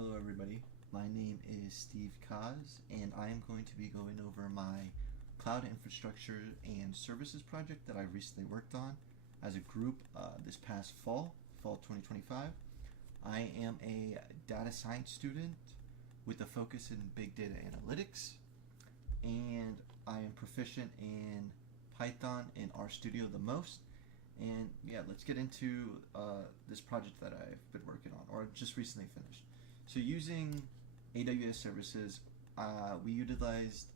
Hello everybody, my name is Steve Kaz and I am going to be going over my cloud infrastructure and services project that I recently worked on as a group this past fall 2025. I am a data science student with a focus in big data analytics, and I am proficient in Python and RStudio the most. And yeah, let's get into this project that I've been working on or just recently finished. So using AWS services, we utilized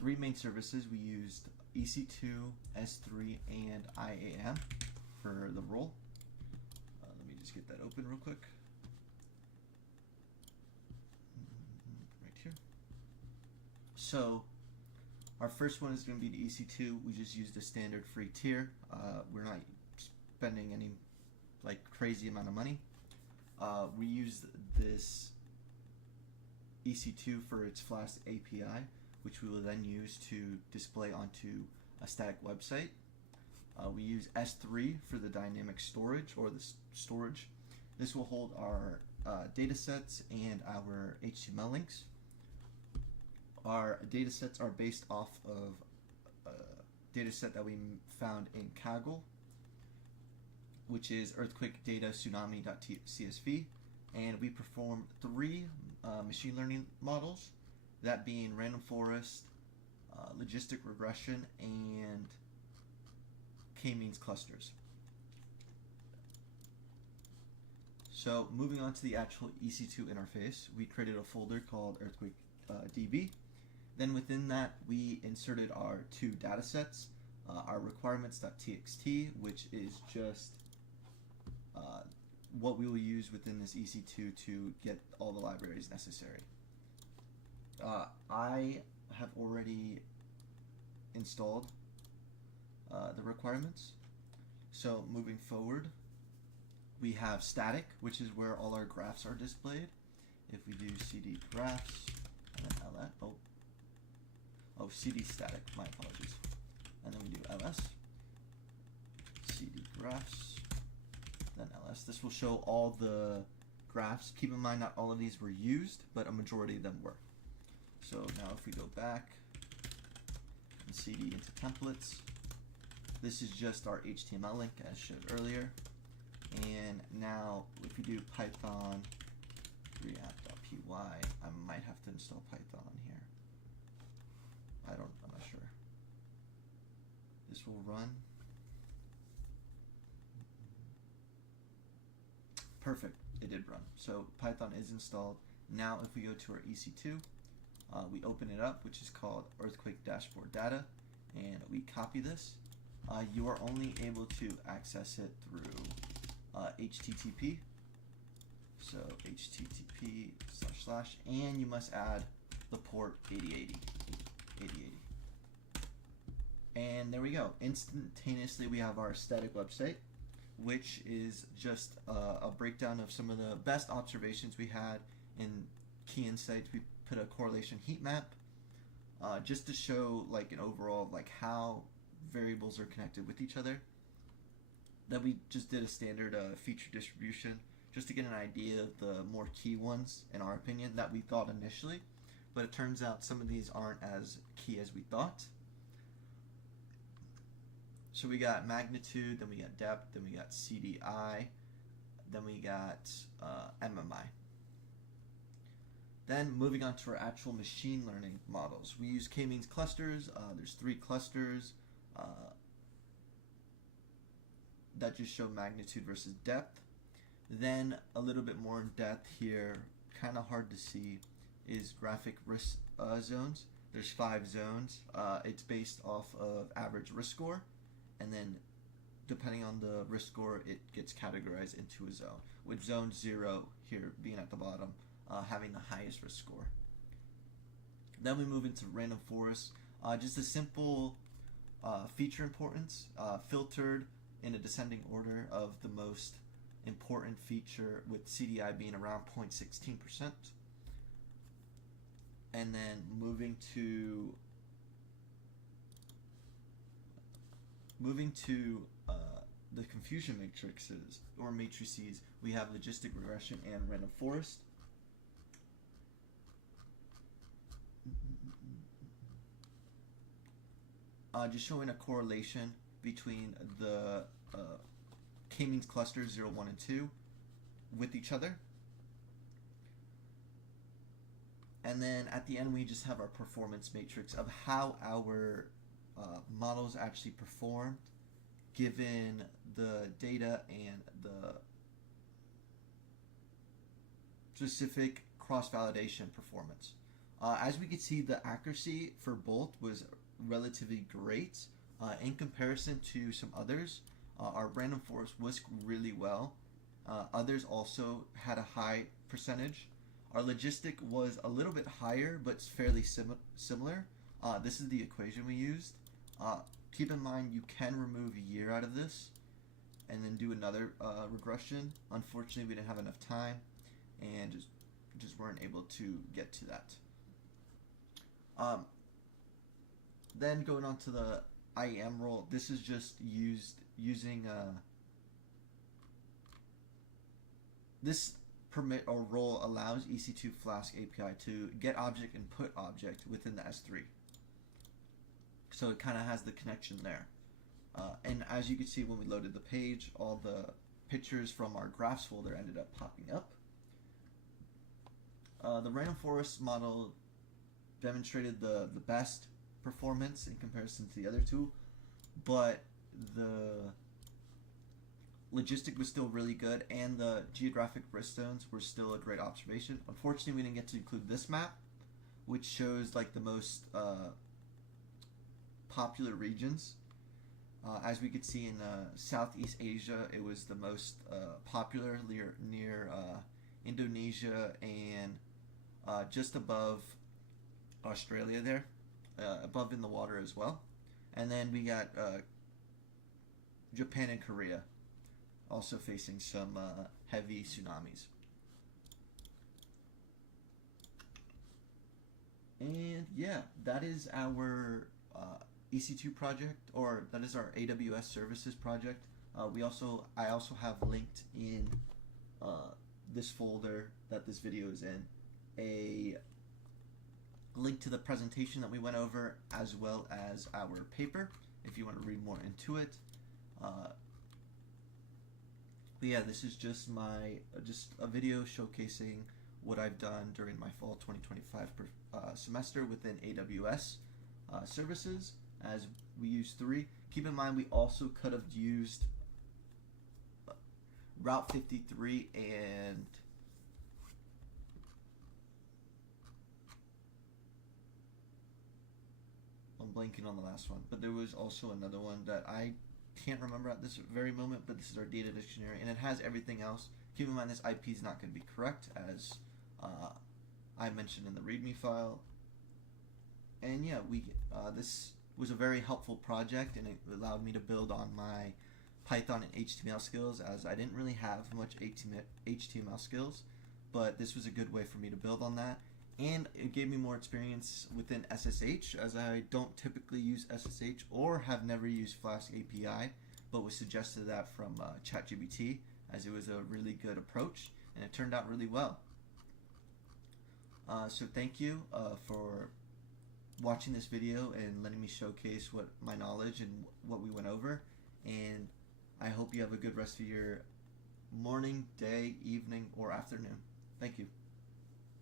three main services. We used EC2, S3, and IAM for the role. Let me just get that open real quick. Right here. So our first one is going to be the EC2. We just used a standard free tier. We're not spending any crazy amount of money. We used this EC2 for its Flask API, which we will then use to display onto a static website. We use S3 for the dynamic storage or the storage. This will hold our data sets and our HTML links. Our data sets are based off of a data set that we found in Kaggle, which is Earthquake Tsunami.csv, and we perform three machine learning models, that being random forest, logistic regression, and k-means clusters. So moving on to the actual EC2 interface, we created a folder called Earthquake DB. Then within that, we inserted our two data sets, our requirements.txt, which is just what we will use within this EC2 to get all the libraries necessary. I have already installed the requirements. So moving forward, we have static, which is where all our graphs are displayed. If we do cd graphs and then ls, cd static, my apologies. And then we do ls, cd graphs, then ls. This will show all the graphs. Keep in mind, not all of these were used, but a majority of them were. So now if we go back and cd into templates, this is just our HTML link as showed earlier. And now if we do python react.py, I might have to install Python on here. I'm not sure. This will run. Perfect, it did run. So Python is installed. Now if we go to our EC2, we open it up, which is called Earthquake Dashboard Data, and we copy this. You are only able to access it through HTTP. So HTTP // and you must add the port 8080. And there we go. Instantaneously we have our static website, which is just a breakdown of some of the best observations we had in key insights. We put a correlation heat map just to show an overall how variables are connected with each other. Then we just did a standard feature distribution just to get an idea of the more key ones, in our opinion, that we thought initially. But it turns out some of these aren't as key as we thought. So we got magnitude, then we got depth, then we got CDI, then we got MMI. Then moving on to our actual machine learning models. We use k-means clusters. There's three clusters that just show magnitude versus depth. Then a little bit more in depth here, kind of hard to see, is graphic risk zones. There's 5 zones. It's based off of average risk score, and then depending on the risk score, it gets categorized into a zone, with zone 0 here being at the bottom, having the highest risk score. Then we move into random forest, just a simple feature importance, filtered in a descending order of the most important feature, with CDI being around 0.16%. And then moving to the confusion matrices or matrices, we have logistic regression and random forest. just showing a correlation between the k-means clusters 0, 1, and 2 with each other. And then at the end, we just have our performance matrix of how our models actually performed given the data and the specific cross-validation performance. As we can see, the accuracy for both was relatively great. In comparison to some others, our random forest was really well. Others also had a high percentage. Our logistic was a little bit higher, but it's fairly similar. This is the equation we used. Keep in mind, you can remove a year out of this and then do another regression. Unfortunately, we didn't have enough time and just weren't able to get to that. Then going on to the IAM role, this is just using this permit or role allows EC2 Flask API to get object and put object within the S3. So it kind of has the connection there. And as you can see when we loaded the page, all the pictures from our graphs folder ended up popping up. The random forest model demonstrated the best performance in comparison to the other two, but the logistic was still really good, and the geographic risk zones were still a great observation. Unfortunately, we didn't get to include this map, which shows like the most popular regions. As we could see in Southeast Asia, it was the most popular near Indonesia and just above Australia there, above in the water as well. And then we got Japan and Korea also facing some heavy tsunamis. And yeah, that is our EC2 project, or that is our AWS services project. I also have linked in this folder that this video is in a link to the presentation that we went over, as well as our paper if you want to read more into it. But yeah, this is just a video showcasing what I've done during my fall 2025 semester within AWS services, as we use 3. Keep in mind, we also could have used Route 53 and I'm blanking on the last one, but there was also another one that I can't remember at this very moment, but this is our data dictionary, and it has everything else. Keep in mind, this IP is not going to be correct, as I mentioned in the README file. And yeah, this was a very helpful project, and it allowed me to build on my Python and HTML skills, as I didn't really have much HTML skills, but this was a good way for me to build on that. And it gave me more experience within SSH, as I don't typically use SSH or have never used Flask API, but was suggested that from ChatGPT, as it was a really good approach, and it turned out really well. So thank you for watching this video and letting me showcase my knowledge and what we went over, and I hope you have a good rest of your morning, day, evening, or afternoon. Thank you.